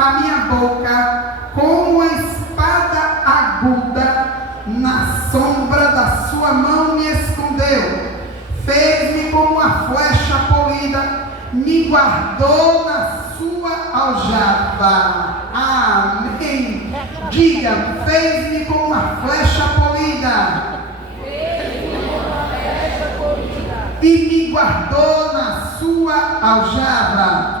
a minha boca como uma espada aguda, na sombra da sua mão me escondeu. Fez-me como uma flecha polida, me guardou na sua aljava. Amém. Diga, fez-me como uma flecha polida e me guardou na sua aljava.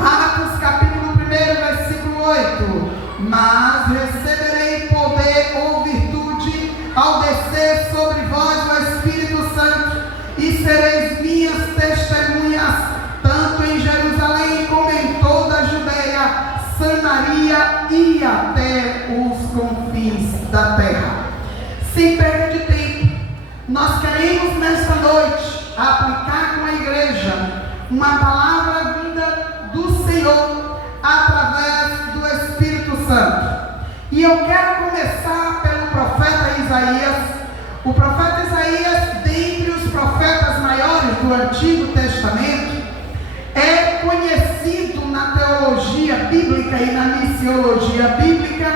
Atos capítulo 1, versículo 8. Mas receberei poder ou virtude ao descer sobre vós o Espírito Santo, e sereis minhas testemunhas, tanto em Jerusalém como em toda a Judeia, Samaria e até os confins da terra. Sem perda de tempo, nós queremos nesta noite aplicar com a igreja uma palavra vinda do Senhor através do Espírito Santo. E eu quero começar pelo profeta Isaías. O profeta Isaías, dentre os profetas maiores do Antigo Testamento, é conhecido na teologia bíblica e na missiologia bíblica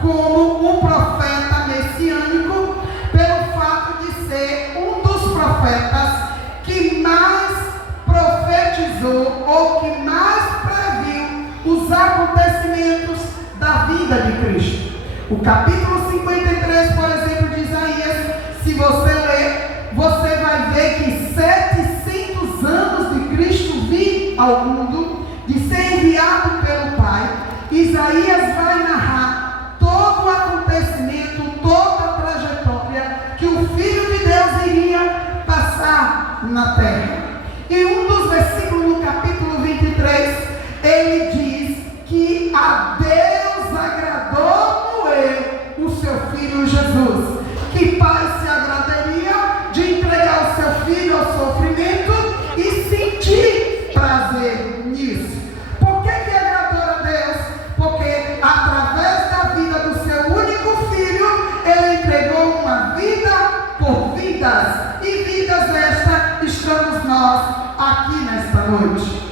como um profeta messiânico, pelo fato de ser um dos profetas que mais profetizou ou que mais previu os acontecimentos da vida de Cristo. O capítulo 53, por exemplo, de Isaías, se você ler, você vai ver que 700 anos de Cristo vir ao mundo, de ser enviado pelo Pai, Isaías vai narrar todo o acontecimento, toda a trajetória que o Filho de Deus iria passar na terra. Em um dos versículos do capítulo 23, ele diz que a Deus agradou moer o seu Filho Jesus. Que pai se agradaria de entregar o seu filho ao sofrimento e sentir prazer nisso? Por que agradou a Deus? Porque através da vida do seu único filho, ele entregou uma vida por vidas, e vidas esta estamos nós aqui nesta noite.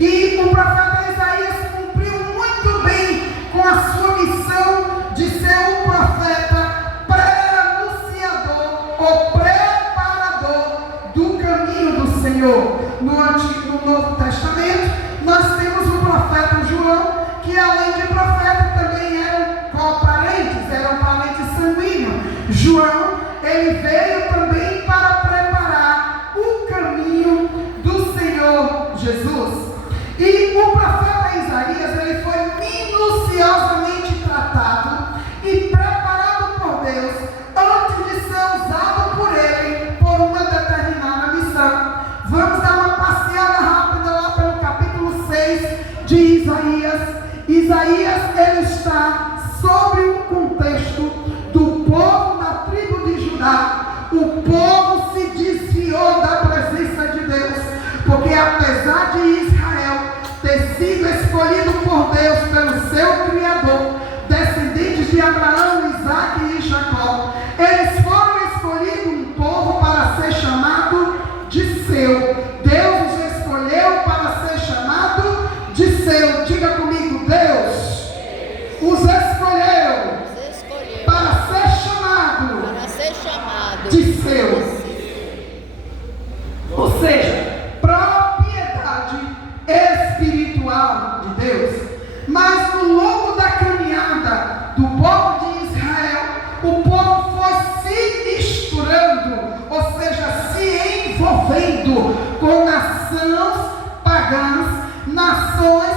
E o profeta Isaías cumpriu muito bem com a sua missão de ser um profeta pré-anunciador ou preparador do caminho do Senhor. No Novo Testamento, nós temos o profeta João, que além de profeta também eram coparentes, eram parentes sanguíneos. João, ele veio também para preparar o caminho do Senhor Jesus. E o profeta Isaías, ele foi minuciosamente tratado e preparado por Deus antes de ser usado por ele por uma determinada missão. Vamos dar uma passeada rápida lá pelo capítulo 6 de Isaías. Isaías, ele está sobre um contexto do povo da tribo de Judá. O povo se desviou da presença de Deus, porque apesar de Israel ter sido escolhido por Deus pelo seu Criador, descendentes de Abraão, Isaque e Jacó, eles foram escolhidos um povo para ser chamado de seu. Deus os escolheu para ser chamado de seu. Diga comigo, Deus os escolheu para ser chamado de seus. Ou seja, propriedade espiritual de Deus. Mas no longo da caminhada do povo de Israel, o povo foi se misturando, ou seja, se envolvendo com nações pagãs, nações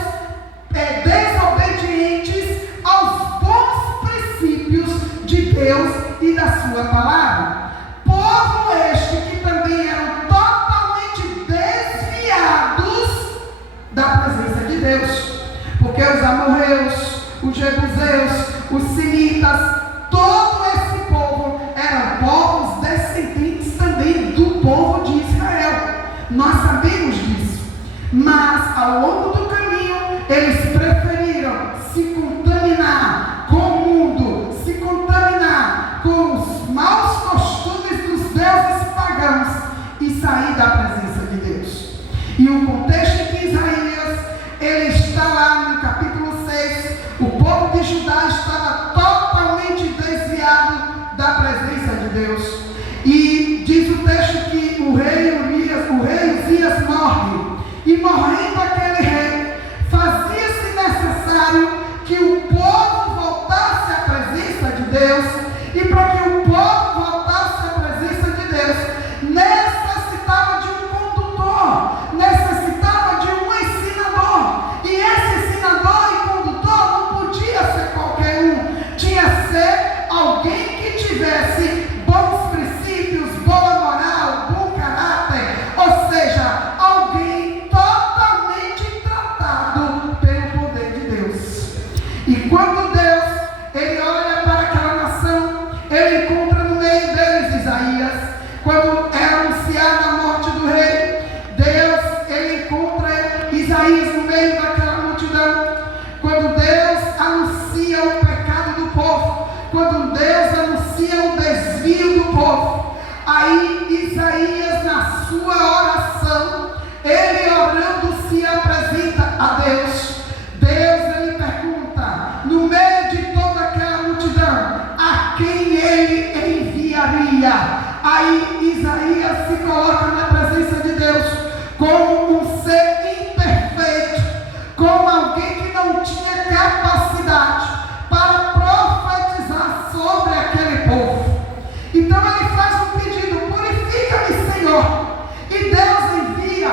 desobedientes aos bons princípios de Deus e da sua palavra. Povo este que também eram totalmente desviados da presença de Deus, porque os amorreus, os jebuseus, os sinitas, todo esse povo eram povos descendentes também do povo de Israel. Nós sabemos disso, mas ao longo do caminho eles preferiram se contaminar com o mundo, se contaminar com os maus costumes dos deuses pagãos e sair da presença de Deus. E o contexto em que Isaías Deus, e para que o povo voltasse à presença de Deus, necessitava de um condutor, necessitava de um ensinador, e esse ensinador e condutor não podia ser qualquer um, tinha que ser alguém que tivesse bons princípios, boa moral, bom caráter, ou seja, alguém totalmente tratado pelo poder de Deus. E quando Deus, ele olha para aquela nação, ele encontra no meio deles Isaías. Quando é anunciada a morte do rei, Deus, ele encontra Isaías no meio daquela multidão. Quando Deus anuncia o pecado do povo, quando Deus anuncia o desvio do povo, aí Isaías, na sua oração, ele orando se apresenta a Deus. Deus, ele pergunta, no meio de toda aquela multidão, a quem ele enviaria? Aí Isaías se coloca na presença de Deus como um ser imperfeito, como alguém que não tinha capacidade para profetizar sobre aquele povo. Então ele faz um pedido: purifica-me, Senhor. E Deus envia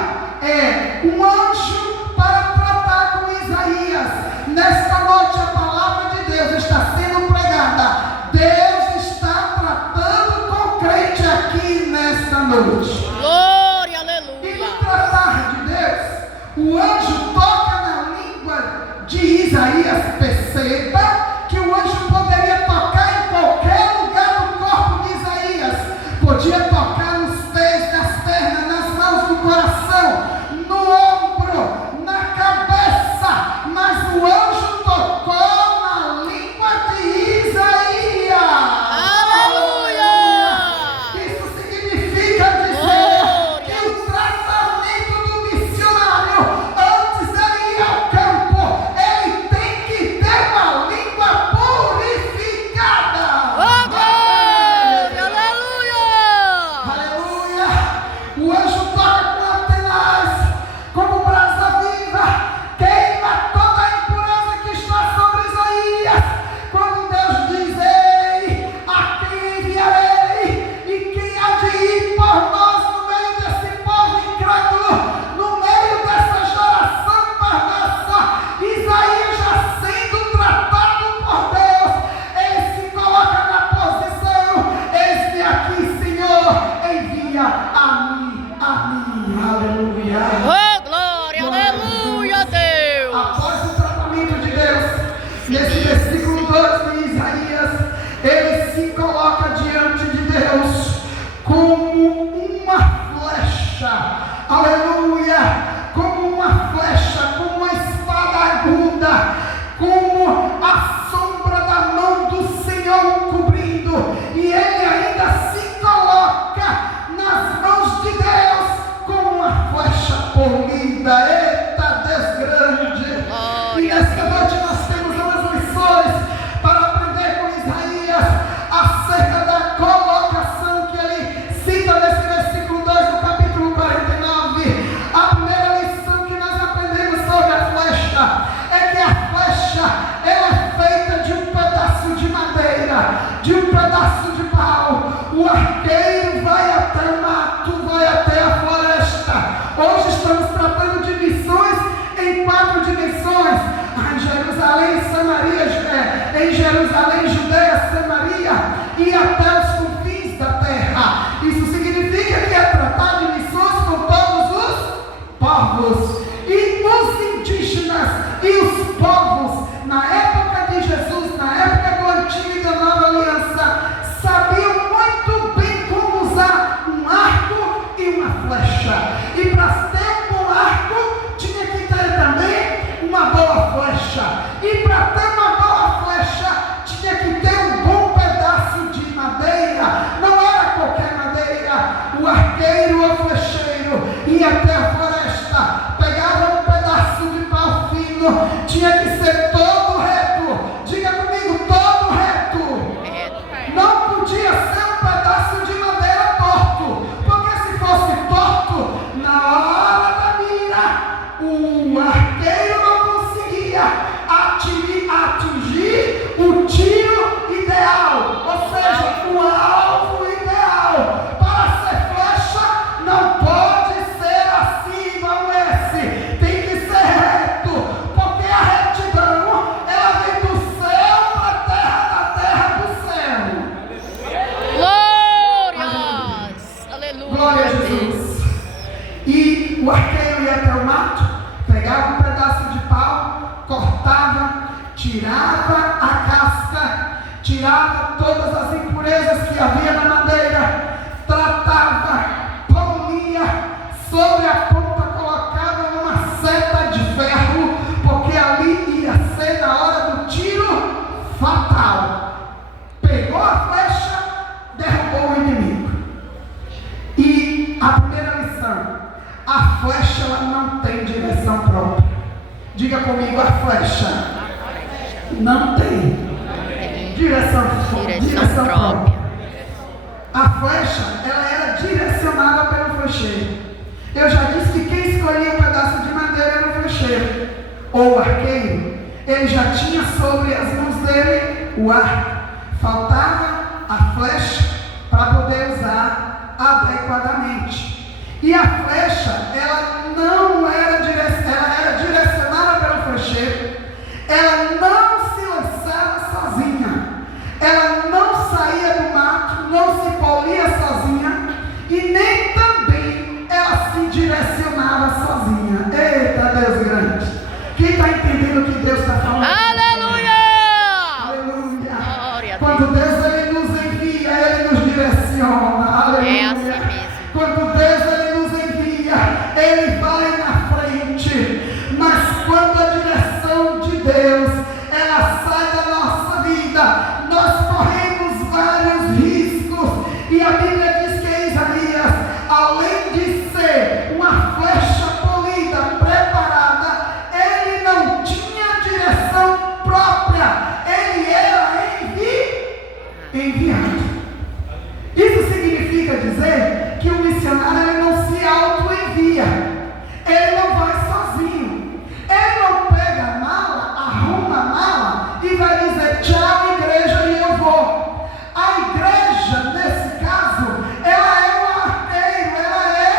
um anjo para tratar com Isaías. Nesta noite a palavra de Deus está sendo pregada. Deus está tratando com o crente aqui nesta noite. Glória, aleluia. E no tratar de Deus, o anjo toca na língua de Isaías. Perceba que o anjo poderia tocar em qualquer lugar do corpo de Isaías. Podia tocar nos pés, nas pernas, nas mãos, no coração, no ombro, na cabeça. Mas o anjo tocou na língua de Isaías. Aleluia. Isso significa dizer que o tratamento do missionário, antes dele ir ao campo, ele tem que ter uma língua purificada. Oh, glória, aleluia. Aleluia! O anjo toca com antenas, como brasa viva, queima toda a impureza que está sobre Isaías. Quando Deus diz: ei, a quem enviarei? E quem há de ir por nós no meio desse povo incrédulo, no meio dessa geração perversa? Isaías, já sendo tratado por Deus, ele se coloca na posição: eis-me aqui, Senhor, envia a mim. Aleluia. Oh, glória, aleluia, Deus. Após o tratamento de Deus, nesse versículo 2 de Isaías, ele se coloca diante de Deus como uma flecha. Aleluia. Como uma flecha, como uma espada aguda, como a sombra da mão do Senhor o cobrindo. E ele ainda se coloca nas mãos de Deus como uma flecha polida. Eita, Deus grande! E nesta noite nós temos umas lições para aprender com Isaías acerca da colocação que ele cita nesse versículo 2 do capítulo 49. A primeira lição que nós aprendemos sobre a flecha é que a flecha, ela é feita de um pedaço de madeira, de um pedaço de pau. O arqueiro vai até o mato, vai até a floresta. Hoje estamos tratando de missões em 4 dimensões: em Jerusalém, Samaria, em Jerusalém, Judeia, Samaria e até os confins da terra. Isso significa que é tratar de missões com todos os povos. E os indígenas e os povos, na época de Jesus, na época do Antigo e da Nova Aliança, sabiam muito bem como usar um arco e uma flecha. E para ter um bom arco, tinha que ter também uma boa flecha. E para ter uma boa flecha, tinha que ter um bom pedaço de madeira. Não era qualquer madeira. O arqueiro ou flecheiro ia até a floresta, pegava um pedaço de pau fino, tinha que ser todo reto. Diga comigo, todo reto. Não podia ser um pedaço de madeira torto, porque se fosse torto, na hora da mira, o arqueiro não conseguia atingir o tiro ideal. tirava a casca, tirava todas as impurezas que havia na madeira, tratava, polia, sobre a ponta colocava uma seta de ferro, porque ali ia ser na hora do tiro fatal. Pegou a flecha, derrubou o inimigo. E a primeira lição: a flecha ela não tem direção própria. Diga comigo: a flecha não tem direção própria. A flecha ela era direcionada pelo flecheiro. Eu já disse que quem escolhia um pedaço de madeira era o flecheiro ou o arqueiro. Ele já tinha sobre as mãos dele o arco. Faltava a flecha para poder usar adequadamente. E a flecha, ela não era ela era direcionada pelo flecheiro. Ela não se lançava sozinha. Ela não saía do mato, não se polia sozinha e nem também ela se direcionava sozinha. Eita Deus grande! Quem está entendendo o que Deus está falando? Aleluia! Aleluia! Glória a Quando Deus ele nos envia, Ele nos direciona. Aleluia! É assim mesmo. Quando Deus ele nos envia, Ele vai na frente. Mas quando a direção de Deus ela sai da nossa vida, nós corremos vários riscos. E a Bíblia diz que Isaías, além de ser uma flecha polida, preparada, ele não tinha direção própria. Ele era enviado. Isso significa dizer que o missionário ele não se auto-envia. Ele não vai sozinho. Ele não pega a mala, arruma a mala e vai dizer: tchau igreja, e eu vou. A igreja, nesse caso, ela é o arqueiro, ela é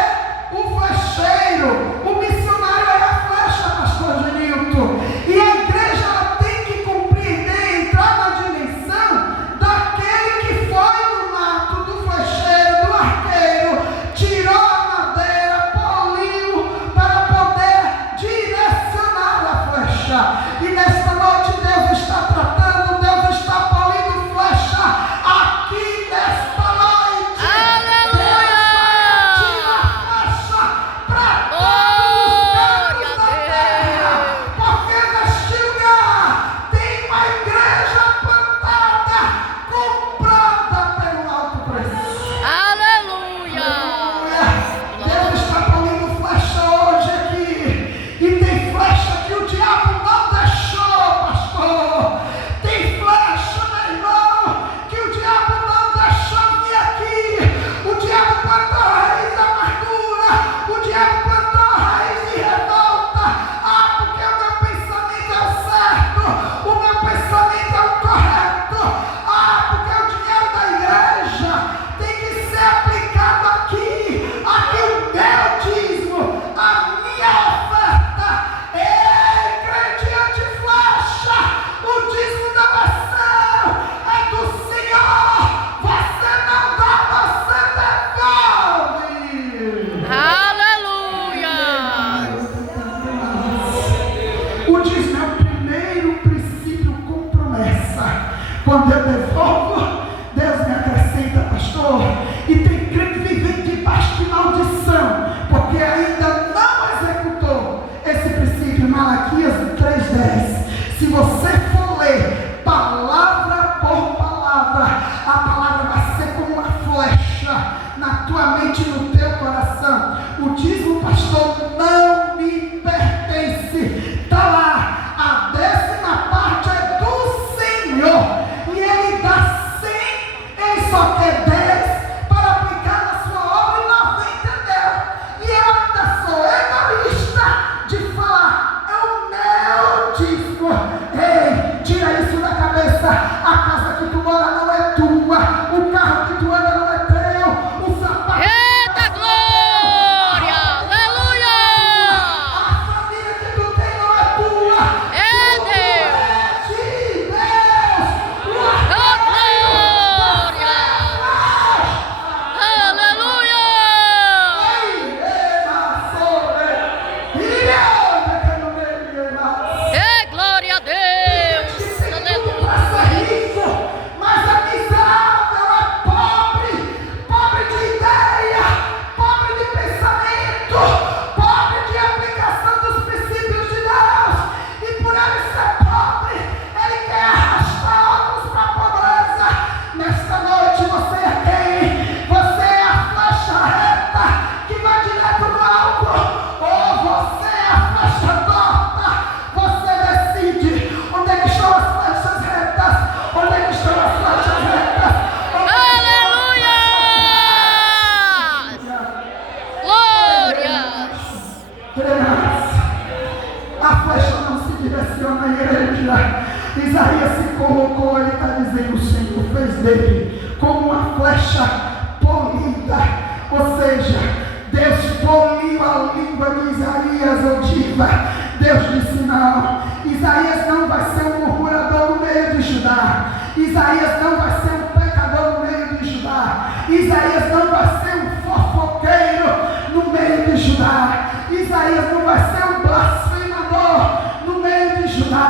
o flecheiro. O missionário é a flecha, pastor Genilton. E a igreja ela tem que compreender, entrar na dimensão daquele que foi no mato, do flecheiro, do arqueiro, tirou a madeira, poliu para poder direcionar a flecha. E nesta noite Deus está tratando, Deus está polindo flecha aqui nesta noite. Aleluia! Tira a flecha para todos os cantos da terra, porque neste lugar tem uma igreja plantada, comprada pelo alto preço. Aleluia! Deus está polindo flecha hoje aqui. E tem flecha que o diabo não deixou, pastor. Tem flecha, meu irmão, que o diabo não deixou vir aqui. O diabo plantou a raiz da amargura. O diabo plantou a raiz de revolta. Ah, porque o meu pensamento é o certo. O meu pensamento é o correto. Ah, porque o dinheiro da igreja tem que ser aplicado aqui. Aqui o meu dízimo, a minha oferta. Ei, crente anti-flecha, o dízimo não é seu, é do Senhor. Você não dá, você devolve. Aleluia! O dízimo é o primeiro princípio com promessa. Quando eu devolvo, Deus me acrescenta, pastor. E tem crente vivendo debaixo de maldição, porque ainda não executou esse princípio. Malaquias 3:10. Se você for ler palavra por palavra, a palavra vai ser como uma flecha na tua mente e no teu coração. O dízimo, pastor, não me pertence. Está lá, a 10ª parte é do Senhor, e Ele dá aleluia. Isaías se colocou, ele está dizendo, o Senhor fez dele como uma flecha polida, ou seja, Deus poliu a língua de Isaías, Odiva. Deus disse não, Isaías não vai ser um murmurador no meio de Judá, Isaías não vai ser um pecador no meio de Judá, Isaías não vai ser um fofoqueiro no meio de Judá, Isaías não vai ser um blasfemador no meio de Judá,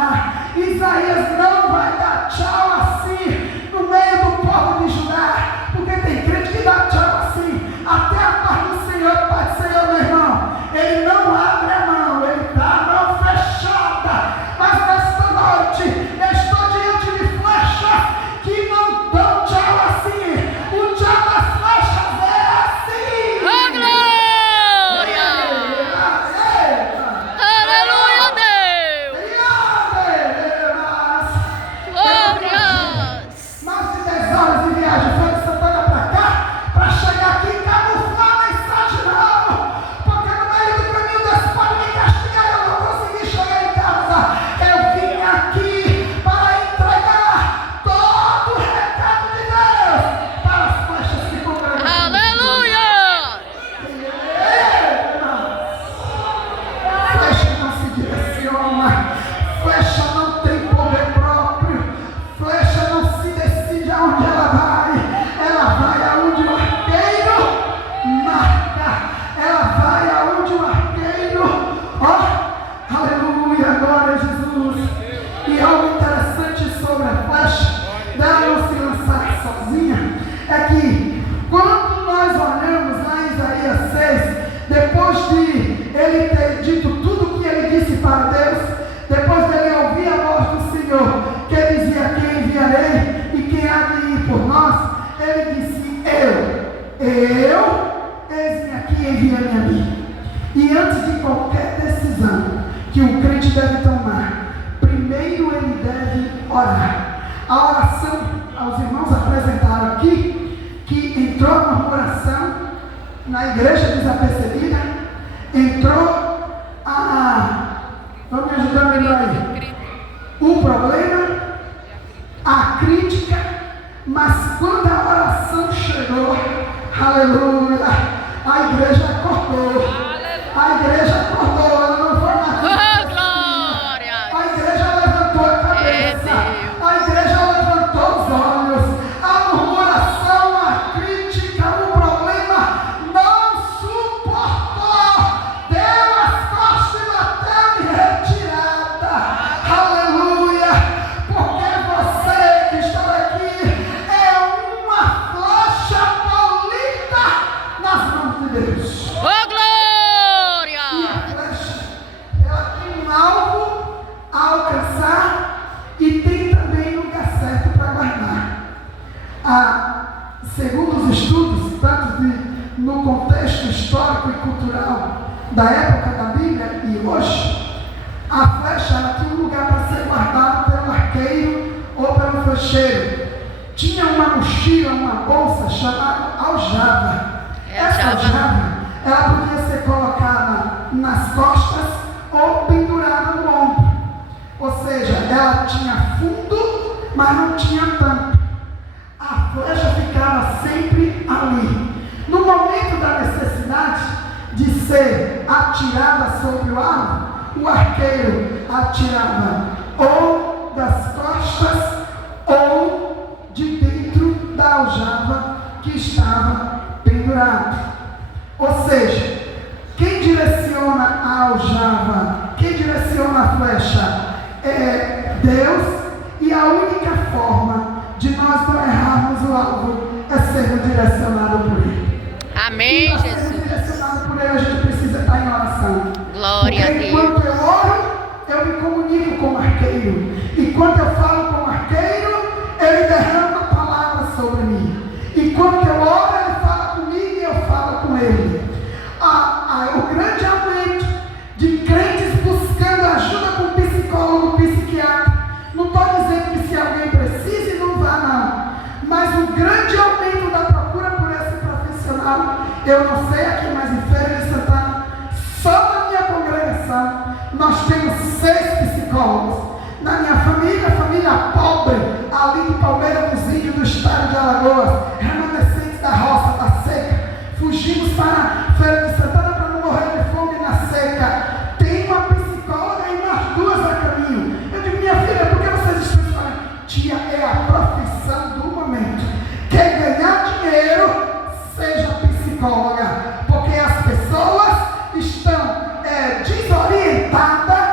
Isaías não vai dar tchau assim no meio do povo de Judá, porque tem crente que dá tchau assim, até a paz do Senhor, Pai do Senhor, meu irmão, ele não abre a mão, ele dá a mão fechada, mas nesta noite eu estou diante de flechas que não dão tchau assim, o tchau das flechas é assim. Oh, glória! Aleluia, Deus! Glórias! Mais de 10 horas de viagem foi de Santana para cá, para chegar aqui e camuflar a mensagem não, porque no meio do caminho Deus pode me castigar, eu não consegui chegar em casa, eu vim aqui para entregar todo o recado de Deus para as flechas que congregam. Aleluia! Flecha não se direciona, flecha não tem poder próprio, flecha não se decide aonde ela vai aonde o arqueiro marca, ela vai aonde o arqueiro, ó, aleluia, glória a Jesus. E algo interessante sobre a flecha, dela não se lançar sozinha, é que quando nós olhamos lá em Isaías 6, depois de ele ter dito tudo o que ele disse para Deus, depois dele ouvir a voz do Senhor, que ele dizia, quem enviarei e quem há de ir por nós, ele disse, eis-me aqui, envia-me a mim. E antes de qualquer decisão que o crente deve tomar, primeiro ele deve orar. A oração, os irmãos apresentaram aqui, que entrou a murmuração na igreja desapercebida, entrou vamos me ajudar a lembrar aí, o problema, a crítica, mas quando a oração chegou, aleluia, a igreja acordou, ela não foi na Oh, glória! a igreja levantou a cabeça, a igreja levantou os olhos, a murmuração, a crítica, o problema não suportou, deu as costas e bateu em retirada, aleluia, porque você que está aqui é uma flecha polida nas mãos de Deus. Oh, glória! E a flecha, ela tem um alvo a alcançar e tem também lugar certo para guardar. Segundo os estudos, tanto no contexto histórico e cultural da época da Bíblia e hoje, a flecha ela tinha um lugar para ser guardada pelo arqueiro ou pelo flecheiro. Tinha uma mochila, uma bolsa chamada aljava. Essa aljava, ela podia ser colocada nas costas ou pendurada no ombro. Ou seja, ela tinha fundo, mas não tinha tampa. A flecha ficava sempre ali. No momento da necessidade de ser atirada sobre o alvo, o arqueiro atirava ou das costas ou de dentro da aljava que estava pendurado. Ou seja, quem direciona a aljava, quem direciona a flecha é Deus, e a única forma de nós não errarmos o alvo é sermos direcionados por Ele. Amém, E para Jesus. sermos direcionados por Ele, a gente precisa estar em oração. Glória a Porque Deus. enquanto eu oro, eu me comunico com o arqueiro. E quando eu falo com o arqueiro, ele derrama a palavra sobre mim. E quando eu oro, ele fala comigo e eu falo com ele. O grande aumento de crentes buscando ajuda com psicólogo, psiquiatra. Não estou dizendo que se alguém precisa, não vá não. Mas o grande aumento da procura por esse profissional, eu não sei aqui, mas em Feira de Santana, só na minha congregação, nós temos 6 psicólogos, na minha família pobre, ali de Palmeira dos Índios, do estado de Alagoas, remanescentes da roça, da seca, fugimos para Feira de Santana para não morrer de fome na seca. Tem uma psicóloga e umas duas a caminho. Eu digo, minha filha, por que vocês estão falando? Tia, é a profissão do momento. Quer ganhar dinheiro? Seja psicóloga, porque as pessoas estão desorientadas,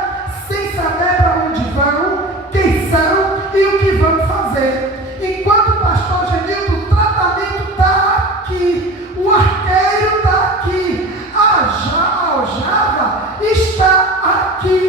sem saber para onde vão, quem são e o que vão fazer. Enquanto o pastor Genildo, o tratamento está aqui, o arqueiro está aqui, a aljava está aqui.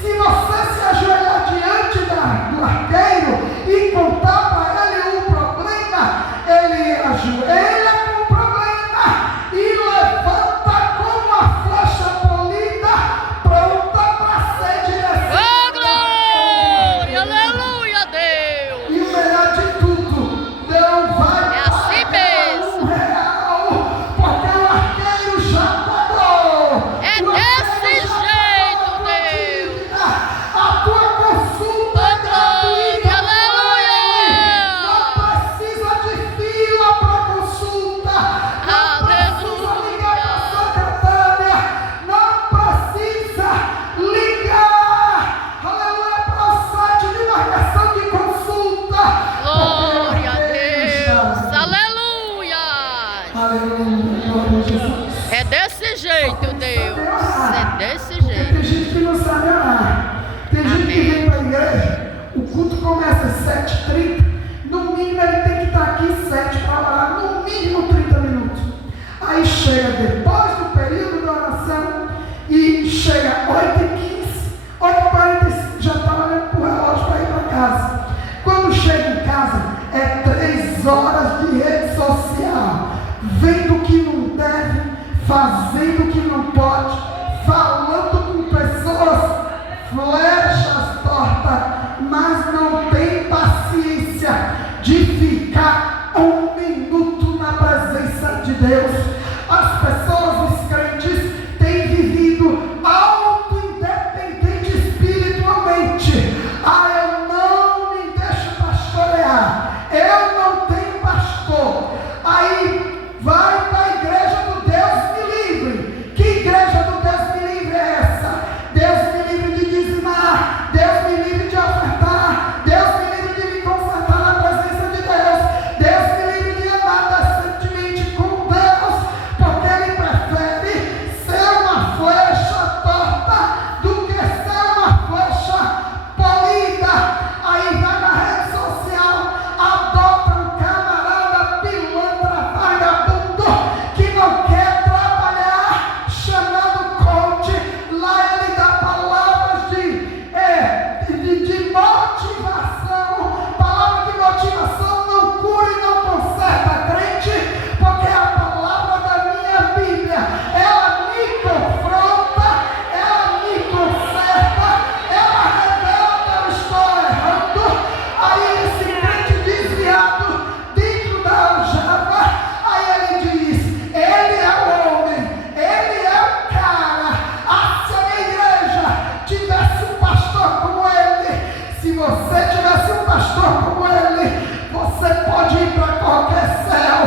Se você se ajoelhar diante do arqueiro e contar para ele o problema, ele ajoelha com o problema e levanta como uma flecha polida, pronta para ser direcionada. Oh, glória! Aleluia, Deus! E o melhor de tudo, não vai É assim mesmo. R$1, porque o arqueiro já pagou. É O arqueiro desse já jeito, pagou a Deus. dívida. A tua consulta é Oh, glória! gratuita. Não Aleluia! precisa de fila para consulta. Não precisa ligar para a secretária. Não precisa ligar. Aleluia, para o site de marcação de consulta. Glória a Porque o arqueiro Deus! está. Aleluia! Aleluia, glória a Jesus. É desse jeito, Deus! É desse Porque jeito! tem gente que não sabe orar. Tem gente que vem para a igreja, o culto começa às 7h30. No mínimo ele tem que estar aqui às 7 para orar, no mínimo 30 minutos. Aí chega depois do período da oração e chega 8h15, 8h45, já está olhando para o relógio para ir para casa. Quando chega em casa, é 3 horas de rede social, vendo o que não deve, fazendo o que não pode, falando com pessoas flechas tortas, mas não tem paciência de ficar 1 minuto na presença de Deus. As pessoas, os crentes, têm vivido auto-independente espiritualmente. Eu não me deixo pastorear, eu não tenho pastor. Aí vai para a igreja do Deus me livre. Que igreja do Deus me livre é essa? Deus me livre de dizimar, Deus me livre de ofertar, Deus me livre de me consertar na presença de Deus, Deus me livre de andar decentemente com Deus, porque Ele prefere ser uma flecha torta do que ser uma flecha polida. Aí vai na rede social, adota um camarada pilantra, vagabundo, que não quer trabalhar, chamando coach. Lá ele dá palavras de motivação. Palavra de motivação não cura e não conserta crente, porque a palavra da minha Bíblia, ela me confronta, ela me conserta, ela revela que eu estou errando. Aí esse crente desviado dentro da aljava, aí ele diz, ele é o homem, ele é o cara. Se a minha igreja tivesse um pastor como ele, se você tivesse um pastor como ele, você pode ir para qualquer céu,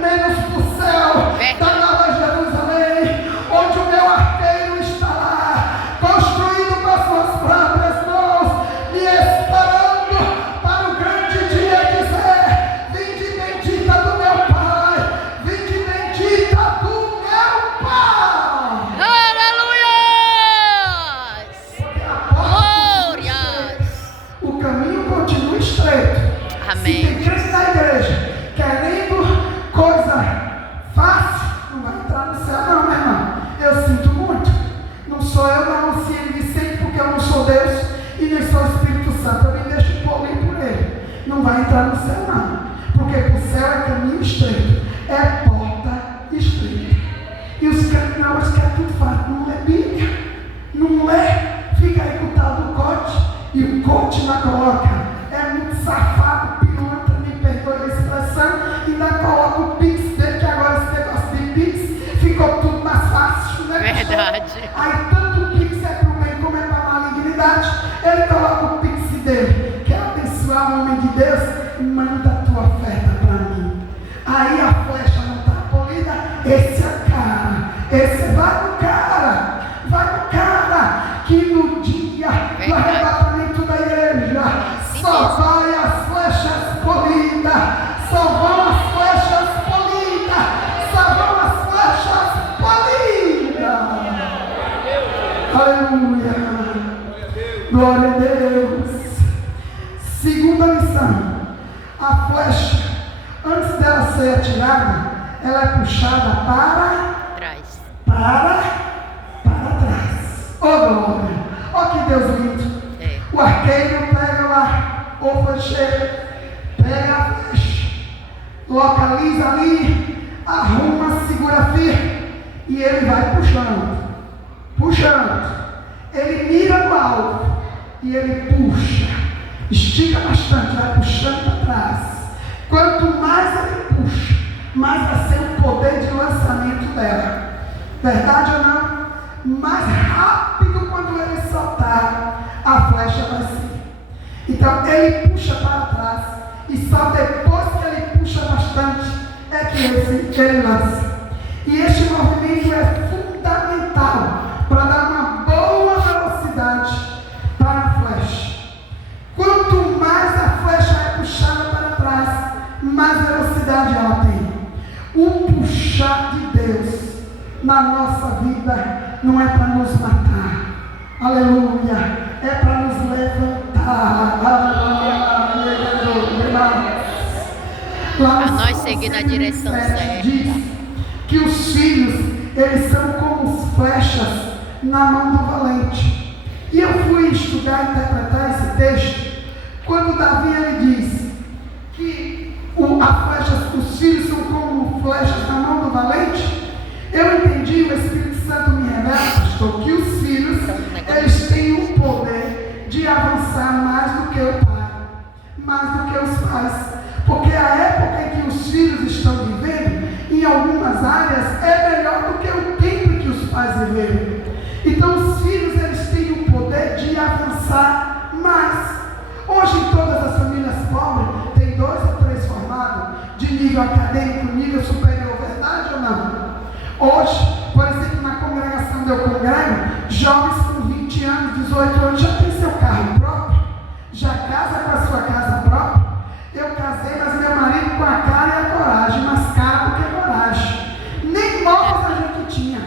menos para o céu da Nova Jerusalém, onde o meu arqueiro está lá, construído com as suas próprias mãos, me esperando para o grande dia dizer, vinde bendita do meu Pai, vinde bendita do meu Pai. Aleluia! Porque a porta Glórias! o caminho continua estreito. Amém. Se tem crente na igreja querendo coisa fácil, não vai entrar no céu não, meu irmão. Eu sinto muito. Não sou eu não, se ele me sente, porque eu não sou Deus e nem sou o Espírito Santo. Eu me deixo polir por ele. Não vai entrar no céu não. Porque para o céu é caminho estreito. É porta estreita. E os crentes não, eles querem tudo fácil. Não é Bíblia. Não é. Fica aí com o tal do coach. E o coach lá coloca. É muito safado, pilantra, me perdoe a expressão. Ainda coloca o Pix dele, que agora esse negócio de Pix ficou tudo mais fácil, né? Verdade. Aí tanto o Pix é para o bem como é para a malignidade. Ele coloca o Pix Glória a Deus. Segunda lição. A flecha, antes dela ser atirada, ela é puxada para Trás. trás. Oh glória. Oh que Deus lindo. É. O arqueiro pega lá o flecheiro, pega a flecha, localiza ali, arruma, segura firme e ele vai puxando. Ele mira no alto e ele puxa, estica bastante, vai puxando para trás. Quanto mais ele puxa, mais vai ser o poder de lançamento dela. Verdade ou não? Mais rápido quando ele soltar, a flecha vai ser. Então ele puxa para trás e só depois que ele puxa bastante é que ele lança. E este movimento é fundamental para dar uma boa velocidade para a flecha. Quanto mais a flecha é puxada para trás, mais velocidade ela tem. O puxar de Deus na nossa vida não é para nos matar, aleluia, é para nos levantar, Para nós seguir na direção certa. Diz que os filhos, eles são como flechas na mão do valente. E eu fui estudar e interpretar esse texto quando Davi ele diz que os filhos são como flechas na mão do valente. Eu entendi, o Espírito Santo me revela, pastor, que os filhos, eles têm o poder de avançar mais do que o pai, mais do que os pais. Porque a época em que os filhos estão vivendo, em algumas áreas, é melhor do que o tempo em que os pais viveram. Então os filhos, eles têm o poder de avançar mais. Hoje em todas as famílias pobres, tem 2 ou 3 formados de nível acadêmico, nível superior, verdade ou não? Hoje, por exemplo, na congregação onde eu congrego, jovens com 20 anos, 18 anos, já tem seu carro próprio, já casa com a sua casa própria. Eu casei, mas meu marido com a cara e a coragem, mais cara do que coragem. Nem móveis a gente tinha.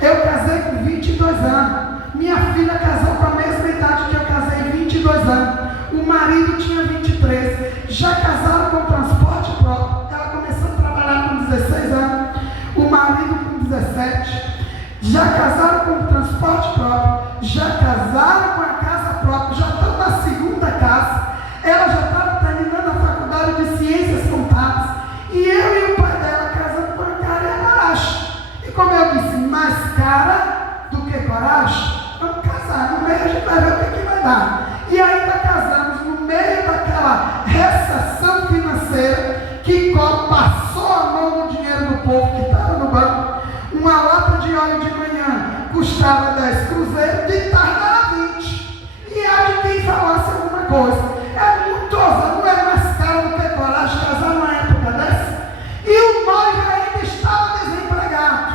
Eu casei com 22 anos. Minha filha casou com a mesma idade que eu casei, 22 anos. O marido tinha 23. Já casaram com transporte próprio. Ela começou a trabalhar com 16 anos. O marido com 17. Já casaram com transporte próprio. Já casaram com a casa própria. Já estão na segunda casa. Ela já estava terminando a faculdade de Ciências Contábeis. E eu e o pai dela casamos com a cara e a coragem. E como eu disse, mais cara do que coragem, vamos casar. No meio a gente vai ver o que vai dar. E ainda casamos no meio daquela recessão financeira que passou a mão no dinheiro do povo que estava no banco. Uma lata de óleo de manhã custava 10 cruzeiros, de tarde era 20. E há de quem falasse alguma coisa. É muito ousado, não é mais caro do que coragem casar numa época dessa. E o noivo ainda estava desempregado.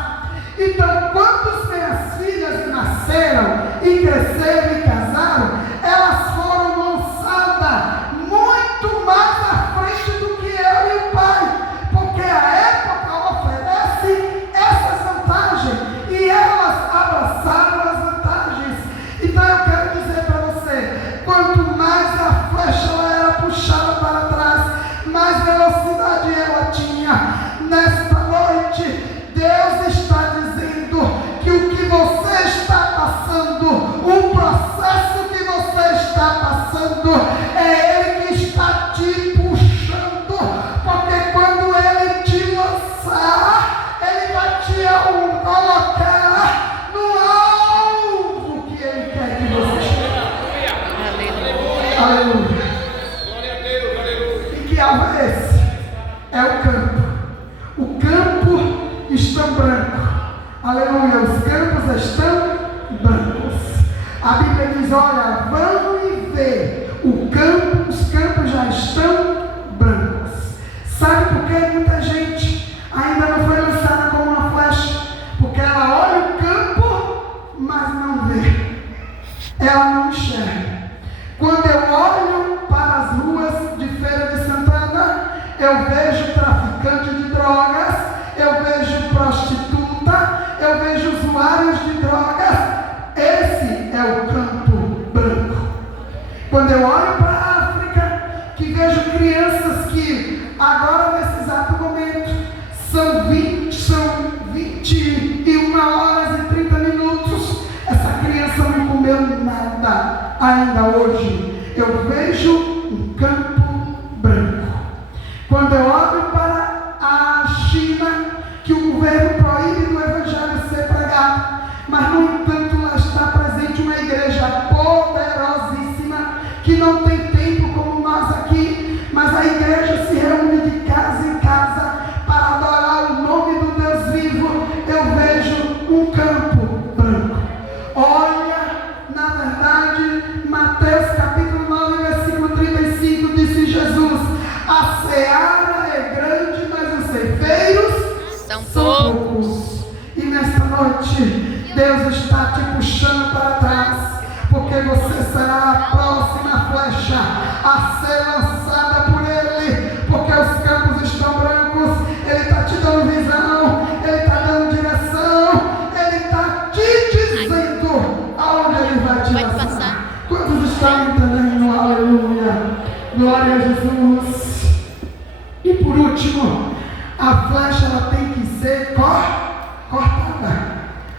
Então, quando minhas filhas nasceram e cresceram e casaram, elas foram lançadas muito mais à frente do que eu e o pai. Porque a época oferece essas vantagens e elas abraçaram as vantagens. Então eu quero dizer para você, quanto mais a flecha ela era puxada para trás, mais velocidade ela tinha. Nesta noite, Deus está dizendo que o que você está passando, o processo que você está passando, é Ele que está te puxando, porque quando Ele te lançar, Ele vai te colocar no alvo que Ele quer que você chegue. Aleluia. E que alvo é esse? É o campo. O campo está branco. Aleluia. Os campos estão brancos. A Bíblia diz, olha, vão e vê. Os campos já estão brancos. Sabe por que muita gente ainda não foi lançada como uma flecha? Porque ela olha o campo, mas não vê. Ela não enxerga. Quando eu olho Quando eu olho para a África, que vejo crianças que agora nesse exato momento são 21 horas e 30 minutos, essa criança não comeu nada ainda hoje. Eu vejo um campo branco. Quando eu olho para a China, que o governo proíbe do evangelho ser pregado, mas no entanto lá está presente uma igreja poderosíssima, que não tem tempo como nós aqui, mas a igreja se reúne de casa em casa para adorar o nome do Deus vivo. Eu vejo um campo branco. Olha, na verdade, Mateus capítulo 9, versículo 35, disse Jesus: a seara é grande, mas os ceifeiros São poucos. E nesta noite, Deus está te puxando para trás, porque você será a próxima flecha a ser lançada por Ele, porque os campos estão brancos. Ele está te dando visão, Ele está dando direção, Ele está te dizendo aonde Ele vai te lançar. Quantos estão entendendo? Aleluia, glória a Jesus. E por último, a flecha ela tem que ser cortada.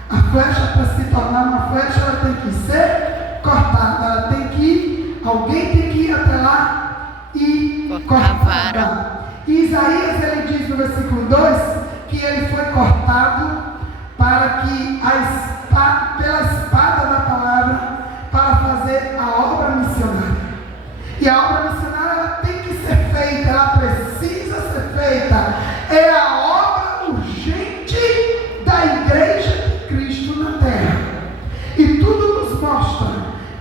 A flecha, para se tornar uma flecha, ela tem que ser cortada. Ela tem que, alguém tem que ir até lá e cortar. E Isaías, ele diz no versículo 2, que ele foi cortado para que pela espada da palavra, para fazer a obra missionária. E a obra missionária, ela tem que ser feita, ela precisa ser feita. É a obra urgente da igreja de Cristo na terra. E tudo nos mostra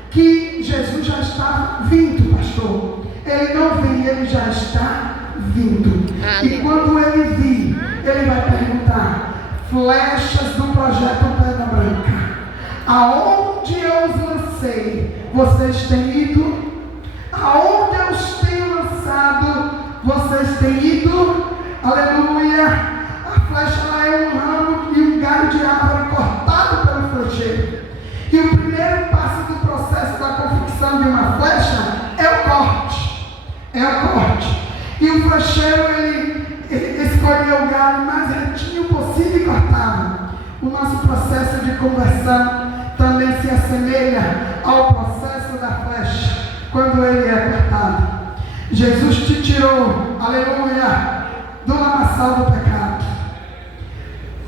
que Jesus já está vindo, pastor. Ele não vem, ele já está vindo. E quando ele vir, ele vai perguntar: flechas do projeto Pedra Branca, aonde eu os lancei, vocês têm ido? Aonde eu os tenho lançado, vocês têm ido? Aleluia! A flecha lá é um ramo e um galho de árvore cortado pelo flecheiro. E o primeiro passo do processo da confecção de uma flecha é o corte. É o corte. E o flecheiro, ele escolheu o galho mais retinho possível e cortava. O nosso processo de conversão também se assemelha ao processo da flecha, quando ele é cortado. Jesus te tirou, aleluia, do lamaçal do pecado.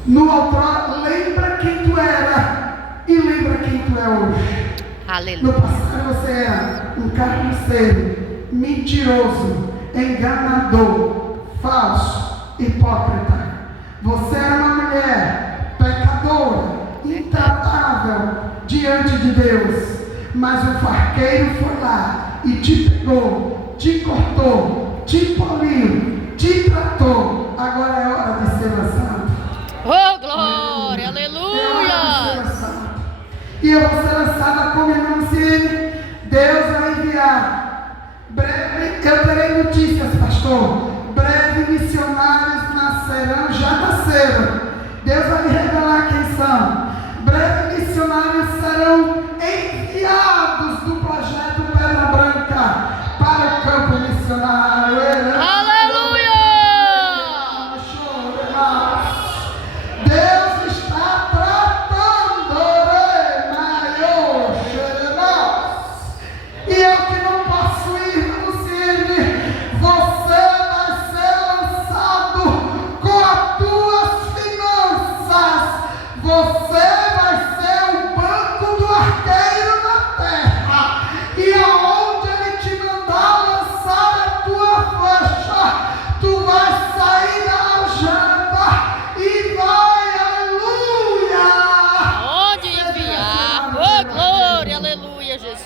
No outrora, lembra quem tu era e lembra quem tu é hoje. Aleluia. No passado você era um carniceiro, mentiroso, enganador, falso, hipócrita. Você era uma mulher pecadora, intratável diante de Deus. Mas o farqueiro foi lá e te pegou, te cortou, te poliu, te tratou. Agora é hora de ser lançado. Oh, glória, aleluia! E eu vou ser lançada como irmão Cine. Deus vai enviar. Breve, eu terei notícias, pastor. Breve missionários nascerão, já nasceram. Deus vai me revelar quem são. Breve missionários serão enviados do projeto Pedra Branca para o campo missionário. Aleluia! Deus está tratando. E eu que não posso ir, Luciene, você vai ser lançado com as tuas finanças. Você vai ser o banco do arqueiro na terra. E aonde ele te mandar lançar a tua flecha, tu vai sair da aljava e vai, aleluia. Aonde enviar? Oh, glória, aleluia, Jesus.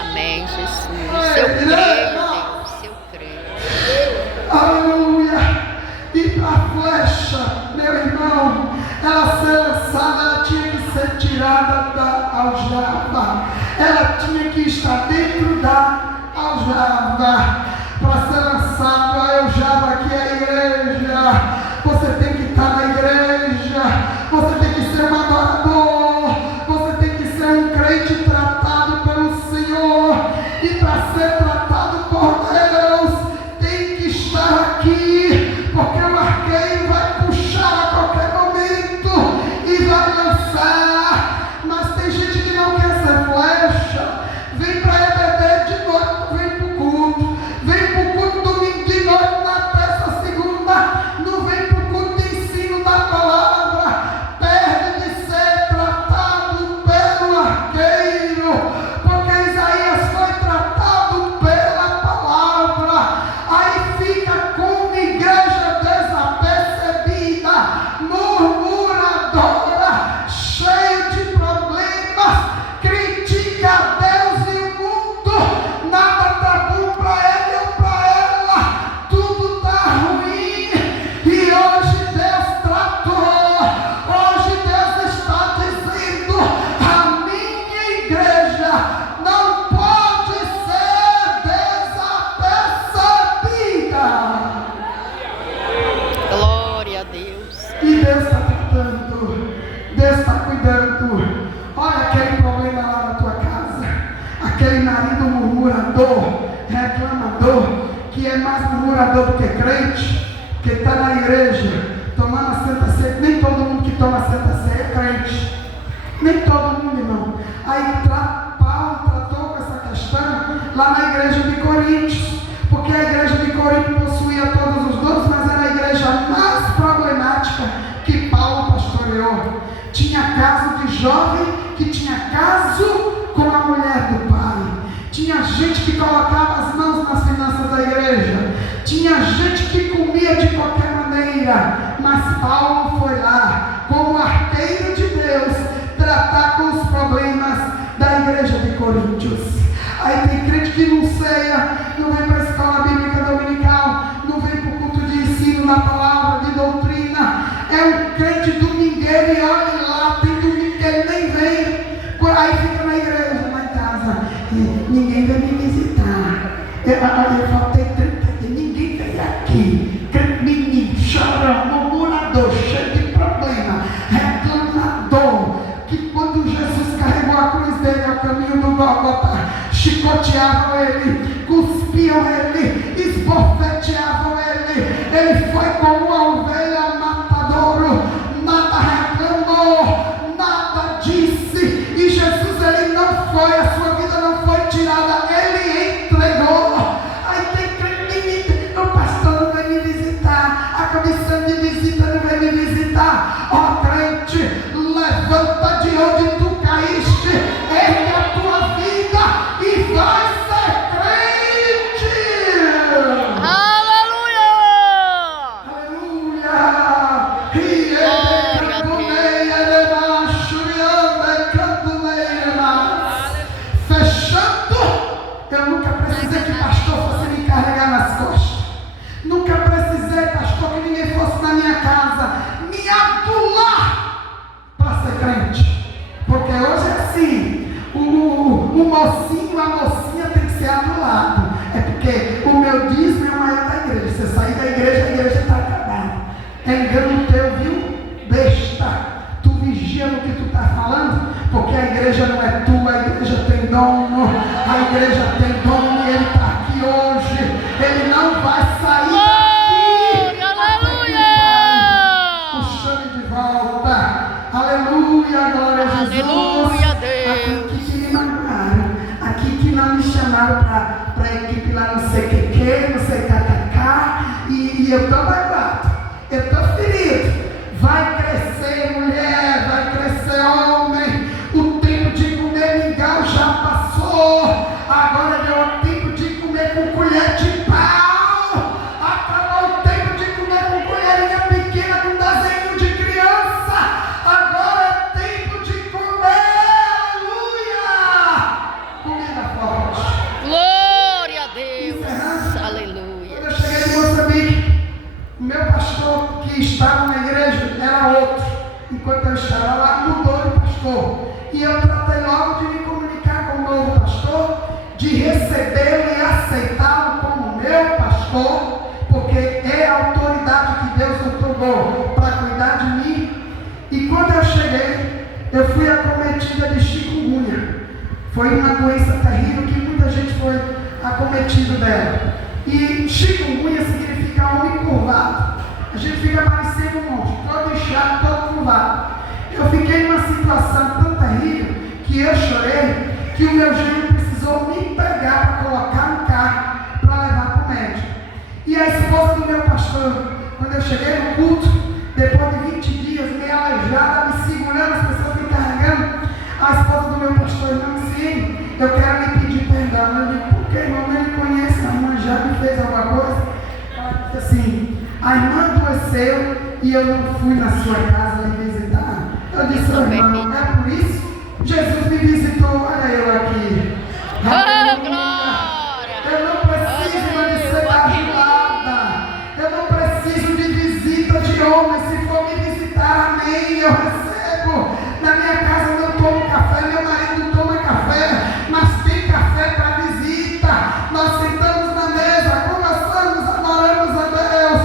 Amém, Jesus. Eu creio, Deus, eu creio. Aleluia. E a flecha, meu irmão, ela ser lançada, ela tinha que ser tirada da aljava. Ela tinha que estar dentro da aljava. Para ser lançado a aljava, que é a igreja, você tem que estar na igreja. Você tem que ser um adorador. Você tem que ser um reclamador, que é mais murmurador do que crente, que está na igreja tomando a Santa Ceia. Nem todo mundo que toma a Santa Ceia é crente, nem todo mundo, irmão. Aí Paulo tratou com essa questão lá na igreja de Coríntios, porque a igreja de Corinto possuía todos os dons, mas era a igreja mais problemática que Paulo pastoreou. Tinha caso de jovem que tinha caso com a mulher do pai. Tinha gente que colocava as mãos nas finanças da igreja. Tinha gente que comia de qualquer maneira. Mas Paulo foi lá, como arqueiro de Deus, tratar com os problemas da igreja de Coríntios. Aí tem crente que não ceia, não vem para a escola bíblica dominical, não vem para o culto de ensino na palavra, de doutrina. É um crente domingueiro e olha lá, tem domingo que ele nem vem. Aí fica na igreja, lá em casa, ninguém veio me visitar. Eu faltei 30 dias, ninguém veio aqui. Menino, chorão, murmurador, cheio de problema, reclamador, que quando Jesus carregou a cruz dele ao caminho do Gólgota, chicoteavam ele, cuspiam ele, esbofeteavam ele. Ele foi como uma ovelha matadouro, nada reclamou, nada disse. E Jesus, ele não foi, a sua vida não foi tirada, ele entregou. Aí tem crente, o pastor não vai me visitar, a comissão de visita não vai me visitar. Ó crente, levanta de onde tu caíste, ergue a tua vida e vai ser crente. Aleluia! Aleluia! E ele candoneia, fechando. Eu nunca precisei que pastor fosse me carregar nas costas. Nunca precisei, pastor, que ninguém fosse na minha casa me adular para ser crente. Porque hoje é assim, o mocinho, a mocinha tem que ser adulado. É porque o meu dízimo é o maior da igreja. Você sair da igreja, a igreja está acabada. É engano teu, viu? Besta. Tu vigia no que tu está falando, porque a igreja não é tua, a igreja tem dono. A igreja tem dono e ele está aqui hoje. Ele não vai sair daqui. Aleluia! O chame de volta. Aleluia, glória a Jesus. Aleluia, Deus. Aqui que me magoaram, aqui que não me chamaram para a equipe lá não sei o que, não sei kkk, e eu estou magoado, eu estou ferido. Vai crescer mulher, vai crescer homem. O tempo de comer mingau já passou. Agora deu o tempo de comer com colher de pau. Acabou o tempo de comer com colherinha pequena, com desenho de criança. Agora é tempo de comer, aleluia, comida forte. Glória a Deus. Aleluia. Quando eu cheguei em Moçambique, o meu pastor que estava na igreja era outro. Enquanto eu estava lá, mudou de pastor. E eu tratei logo de me comunicar com o novo pastor, de recebê-lo e aceitá-lo como meu pastor, porque é a autoridade que Deus otorgou para cuidar de mim. E quando eu cheguei, eu fui acometida de chikungunya. Foi uma doença terrível que muita gente foi acometido dela. E chikungunya significa homem curvado. A gente fica parecendo um monstro, todo inchado, todo curvado. Eu fiquei numa situação tão terrível que eu chorei, que o meu genro precisou me pegar para colocar no carro para levar para o médico. E a esposa do meu pastor, quando eu cheguei no culto, depois de 20 dias, meio aleijada, me segurando, as pessoas me carregando, a esposa do meu pastor, não sei, eu quero lhe pedir perdão. Eu digo, por que, irmão? Ele conhece, a irmã já me fez alguma coisa? Ela disse assim, a irmã adoeceu e eu não fui na sua casa lhe visitar. Eu disse, irmão, é por isso? Jesus me visitou, olha eu aqui. Eu não preciso de ser ajudada. Eu não preciso de visita de homem. Se for me visitar, amém, eu recebo. Na minha casa eu não tomo café, meu marido não toma café, mas tem café para visita. Nós sentamos na mesa, conversamos, adoramos a Deus.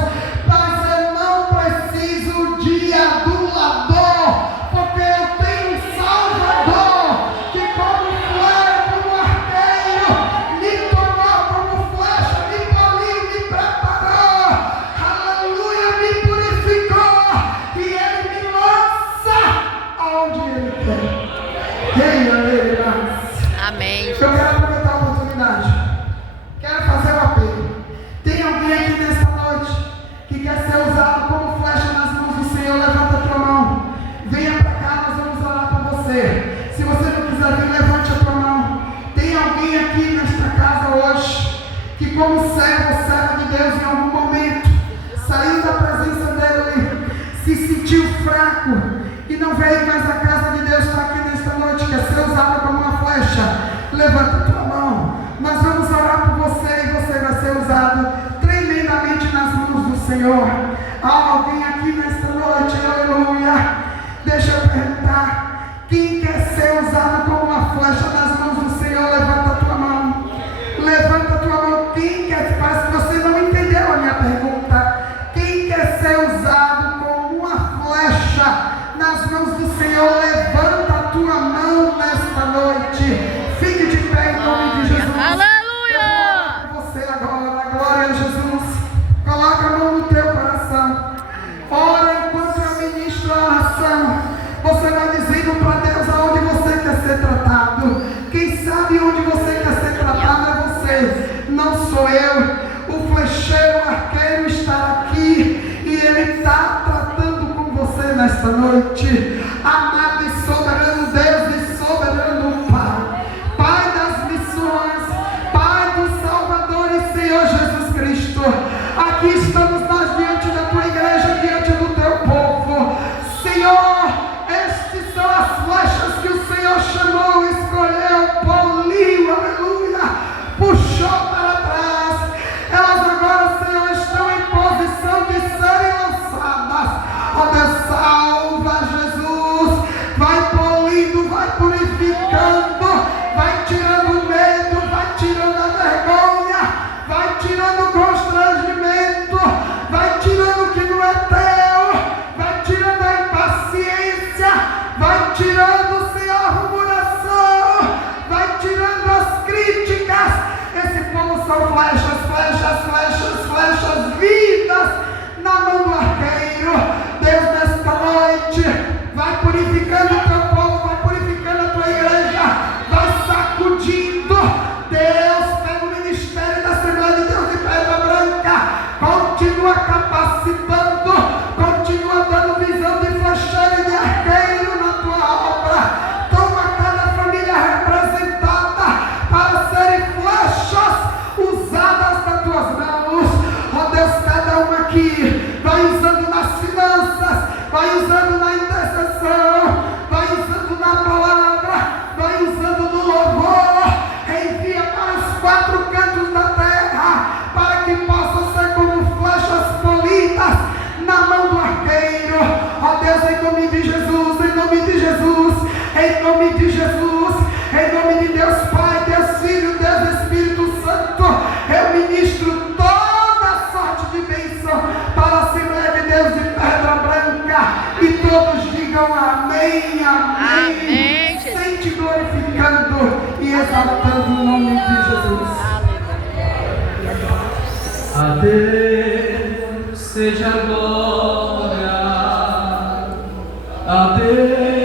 Mas eu não preciso de adulador, porque eu tenho um Salvador. Amém. Eu quero aproveitar a oportunidade. Quero fazer um apelo. Tem alguém aqui nesta noite que quer ser usado como flecha nas mãos do Senhor? Levanta a tua mão. Venha para cá, nós vamos orar por você. Se você não quiser vir, levante a tua mão. Tem alguém aqui nesta casa hoje que, como serva de Deus, em algum momento saiu da presença dele, se sentiu fraco e não veio mais à casa de Deus? Está aqui nesta noite, quer ser usado como uma flecha? Levanta a tua mão. Nós vamos orar por você e você vai ser usado tremendamente nas mãos do Senhor. Há alguém aqui nesta noite, aleluia. Deixa eu perguntar: quem quer ser usado como uma flecha nas mãos do Senhor? Levanta a tua mão. Levanta a tua mão. Quem quer? Parece que você não entendeu a minha pergunta. Quem quer ser usado como uma flecha nas mãos do Senhor? Levanta a tua mão nesta noite. Fique de pé em nome de Jesus. Aleluia! Você agora, glória a Jesus. Coloca a mão no teu coração. Ora enquanto eu ministro a oração. Você vai dizendo para Deus aonde você quer ser tratado. Quem sabe onde você quer ser tratado é você, não sou eu. O flecheiro, o arqueiro está aqui e ele está tratando com você nesta noite. Amado e soberano Deus e soberano Pai, Pai das missões, Pai do Salvador e Senhor Jesus Cristo, aqui estamos nós diante da tua igreja, diante do teu povo. Senhor, estas são as flechas que o Senhor chamou, escolheu, poliu, aleluia, puxou para trás. Elas agora, Senhor, estão em posição de serem lançadas. Ó Deus, salva Jesus, vai polindo, vai purificando, vai tirando o medo, vai tirando a vergonha, vai tirando o constrangimento, vai tirando o que não é teu, vai tirando a impaciência, vai tirando, Senhor, a murmuração, vai tirando as críticas. Esse povo são flechas, flechas, flechas, flechas vivas na mão do arqueiro. Deus, nesta noite, vai purificando o teu povo, vai purificando a tua igreja, vai sacudindo. Deus, pega o ministério da Assembleia de Deus de Pedra Branca, continua capacitando, continua dando visão de flecheiro e de arqueiro na tua obra. Toma cada família representada para serem flechas usadas nas tuas mãos. Ó Deus, cada uma aqui vai usando nas finanças, vai usando na intercessão, vai usando na palavra, vai usando no louvor. Envia para os quatro cantos da terra, para que possam ser como flechas polidas na mão do arqueiro. Ó Deus, em nome de Jesus, em nome de Jesus, em nome de Jesus, em nome de Deus Pai, Deus Filho, Deus Espírito Santo, eu ministro toda sorte de bênção para a Assembleia de Deus de Pedra Branca, e todos digam amém, amém, Amém, Jesus. sempre glorificando e exaltando o nome de Jesus. A Deus seja a glória, a Deus